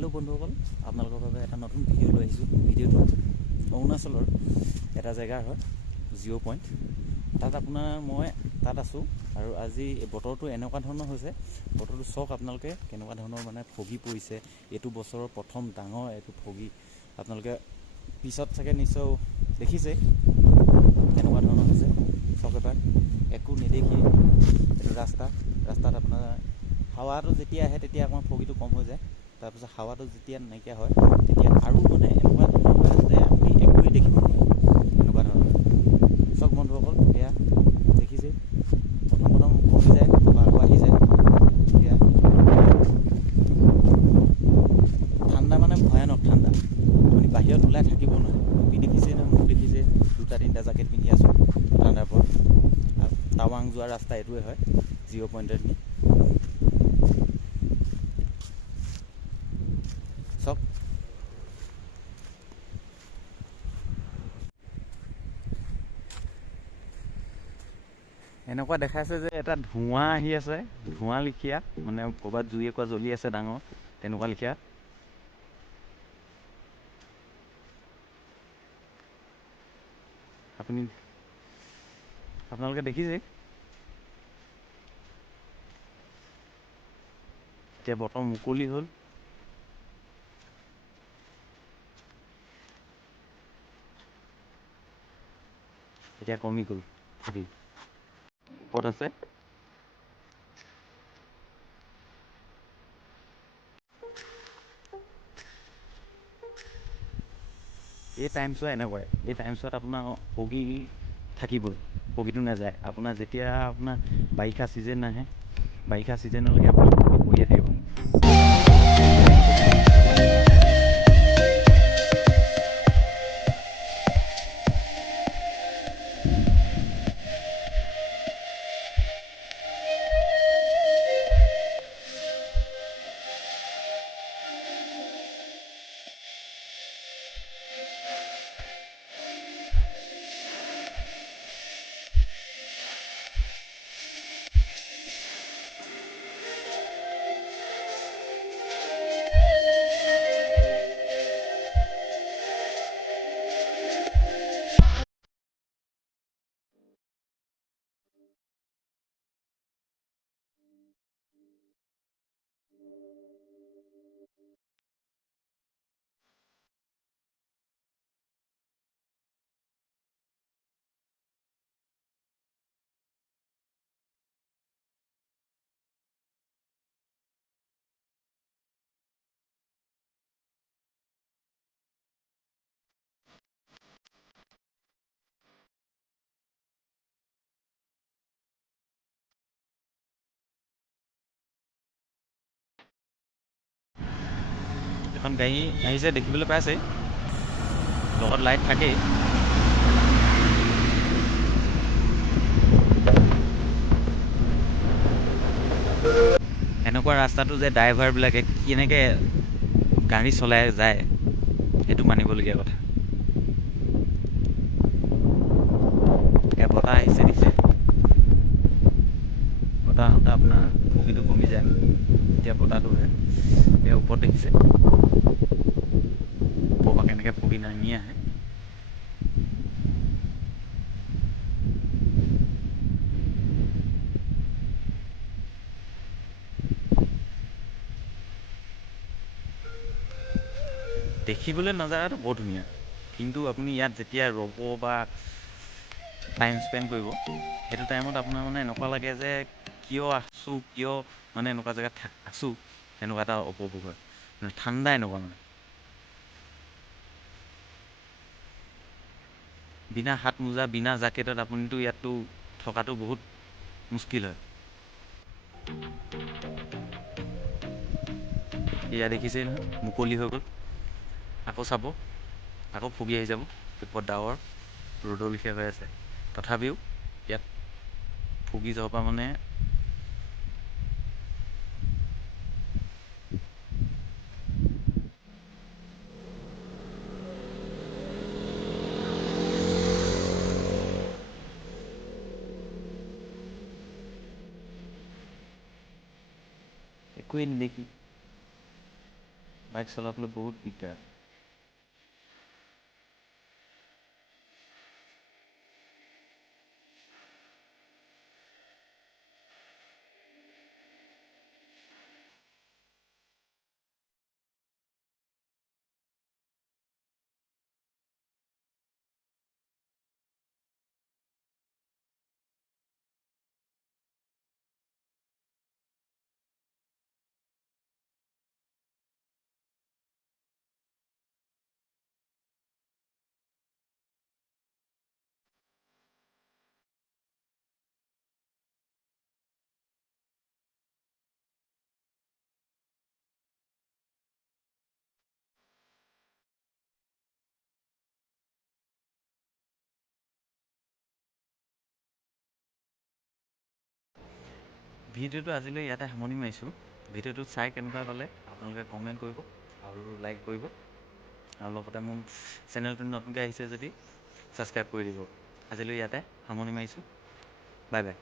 Hello বন্ধুসকল আপোনালোকৰ বাবে এটা নতুন ভিডিঅ' লৈ আহিছোঁ। ভিডিঅ'টো অৰুণাচলৰ এটা জেগাৰ হয় জিৰ' পইণ্ট। তাত আপোনাৰ মই তাত আছোঁ আৰু আজি বতৰটো এনেকুৱা ধৰণৰ হৈছে বতৰটো চাওক আপোনালোকে কেনেকুৱা ধৰণৰ মানে ফগি পৰিছে এইটো বছৰৰ প্ৰথম ডাঙৰ এইটো ফগি আপোনালোকে পিছত চাগে নিশ্চয় দেখিছে কেনেকুৱা ধৰণৰ হৈছে চাওক এবাৰ একো নেদেখি এইটো ৰাস্তা ৰাস্তাত আপোনাৰ হাৱাটো যেতিয়া আহে তেতিয়া অকণমান ফগিটো কম হৈ যায়। তাৰপিছত হাৱাটো যেতিয়া নাইকিয়া হয় তেতিয়া আৰু মানে এনেকুৱা হয় যে আপুনি একোৱেই দেখিব নোৱাৰে। এনেকুৱা ধৰণৰ। চাওক বন্ধুসকল এয়া দেখিছেই প্ৰথম প্ৰথম কমি যায় আকৌ আহি যায়। এতিয়া ঠাণ্ডা মানে ভয়ানক ঠাণ্ডা। আপুনি বাহিৰত ওলাই থাকিব নোৱাৰে। টুপি দেখিছে নহয় মোক দেখিছে। দুটা তিনিটা জেকেট পিন্ধি আছোঁ। ঠাণ্ডাৰ পৰা। আৰু টাৱাং যোৱা ৰাস্তা এইটোৱে হয় জিৰ' পইণ্টত নি এনেকুৱা দেখাইছে যে এটা ধোঁৱা আহি আছে ধোঁৱা লিখীয়া মানে ক'ৰবাত জুই একুৰা জ্বলি আছে ডাঙৰ তেনেকুৱা লিখীয়া। আপুনি আপোনালোকে দেখিছে? এতিয়া বতৰ মুকলি হ'ল। এতিয়া কমি গ'ল। ক'ত আছে এই টাইমছোৱা এনেকুৱাই এই টাইমছোৱাত আপোনাৰ ফগি থাকিবই ফগিটো নাযায়। আপোনাৰ যেতিয়া আপোনাৰ বাৰিষা ছিজন আহে বাৰিষা ছিজনলৈকে আপোনাৰ ফগি পৰিয়ে থাকিব। এখন গাড়ী আহিছে দেখিবলৈ পাইছে লগত লাইট থাকেই। এনেকুৱা ৰাস্তাটো যে ড্ৰাইভাৰবিলাকে কেনেকৈ গাড়ী চলাই যায় সেইটো মানিবলগীয়া কথা। এতিয়া বতাহ আহিছে দিছে। বতাহ আপোনাৰ ফগিটো কমি যায়। এতিয়া বতাহটো আহে এতিয়া ওপৰত দেখিছে ওপৰৰ পৰা কেনেকৈ ফগি নামি আহে দেখিবলৈ নজৰাটো বৰ ধুনীয়া। কিন্তু আপুনি ইয়াত যেতিয়া ৰ'ব বা টাইম স্পেণ্ড কৰিব সেইটো টাইমত আপোনাৰ মানে এনেকুৱা লাগে যে কিয় আছোঁ কিয় মানে এনেকুৱা জেগাত আছোঁ তেনেকুৱা এটা উপভোগ হয়। ঠাণ্ডা এনেকুৱা মানে। বিনা হাত মোজা বিনা জেকেটত আপুনিতো ইয়াততো থকাটো বহুত মুস্কিল হয়। এয়া দেখিছেই নহয় মুকলি হৈ গ'ল। আকৌ চাব আকৌ ফগি আহি যাব ওপৰত ডাৱৰ ৰ'দৰ লেখীয়া হৈ আছে। তথাপিও ইয়াত ফগি যাব পৰা মানে একোৱেই নেদেখি। বাইক চলাবলৈ বহুত দিগদাৰ। ভিডিঅ'টো আজিলৈ ইয়াতে সামৰণি মাৰিছোঁ। ভিডিঅ'টো চাই কেনেকুৱা পালে আপোনালোকে কমেণ্ট কৰিব আৰু লাইক কৰিব। আৰু লগতে মোৰ চেনেলটো নতুনকৈ আহিছে যদি ছাবস্ক্ৰাইব কৰি দিব। আজিলৈ ইয়াতে সামৰণি মাৰিছোঁ। Bye bye